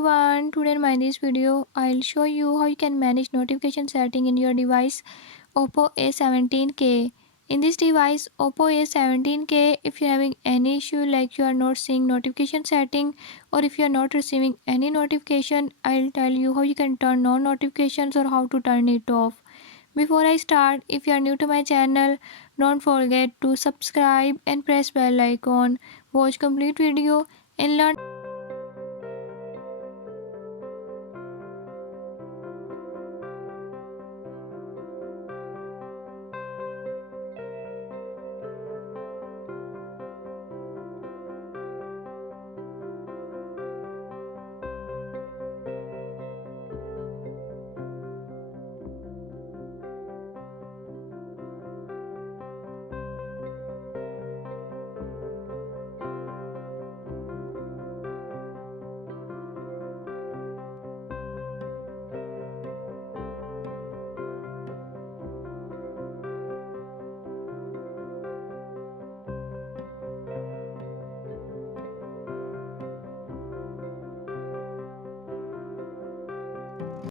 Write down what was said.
everyone, today in my this video I'll show you how you can manage notification setting in your device Oppo A17k. In this device Oppo A17k, if you're having any issue like you are not seeing notification setting or if you are not receiving any notification, I'll tell you how you can turn on notifications or how to turn it off. Before I start, if you are new to my channel, don't forget to subscribe and press bell icon. Watch complete video and learn